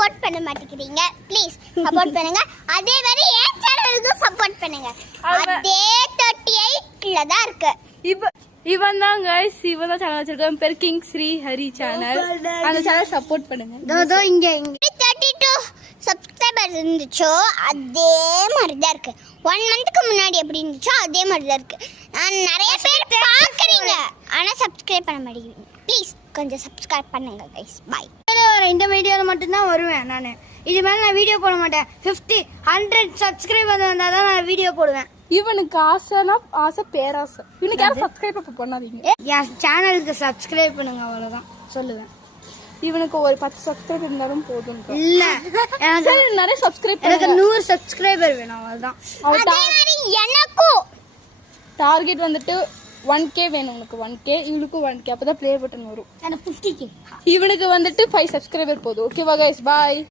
Support பண்ண மாட்டேங்கிறீங்க. Please support பண்ணுங்க. அதே மாதிரி என் சேனலுக்கும் சப்போர்ட் பண்ணுங்க. அதே 38ல தான் இருக்கு. இவன் தான் गाइस, இவன் தான் சேனல் வச்சிருக்கான். பேர் கிங் ஸ்ரீ ஹரி சேனல். அந்த சேனல் சப்போர்ட் பண்ணுங்க. தோ இங்க 32 சப்ஸ்கிரைபர் இருந்துச்சோ அதே மாதிரி தான் இருக்கு. 1 மந்த்க்கு முன்னாடி எப்படி இருந்துச்சோ அதே மாதிரி தான் இருக்கு. நிறைய பேர் பார்க்குறீங்க ஆனால் சப்ஸ்கிரைப் பண்ண மாட்டேங்கிறீங்க. ப்ளீஸ் கொஞ்சம் சப்ஸ்கிரைப் பண்ணுங்க கைஸ். பாய். இந்த வீடியோவில் மட்டும்தான் வருவேன் நான். இது மேலே நான் வீடியோ போட மாட்டேன். 50-100 சப்ஸ்கிரைபர் வந்தால் தான் நான் வீடியோ போடுவேன். இவனுக்கு ஆசை பேராசை. இவனுக்கு யாரும் சப்ஸ்கிரைப் பண்ணாதீங்க. என் சேனலுக்கு சப்ஸ்கிரைப் பண்ணுங்க, அவ்வளோதான் சொல்லுவேன். இவனுக்கு ஒரு 10 சப்ஸ்கிரைப் இருந்தாலும் போதும். இல்ல எனக்கு நிறைய சப்ஸ்கிரைப் எனக்கு 100 சப்ஸ்கிரைபர் வேணும், அவ்வளவுதான். அதே மாதிரி எனக்கும் டார்கெட் வந்துட்டு 1k வேணும். உனக்கு 1k, இவனுக்கு 1k. அப்பதான் ப்ளே பட்டன் வரும். எனக்கு 50k. இவனுக்கு வந்துட்டு 5 சப்ஸ்கிரைபர் போதும். ஓகேவா गाइस? பாய்.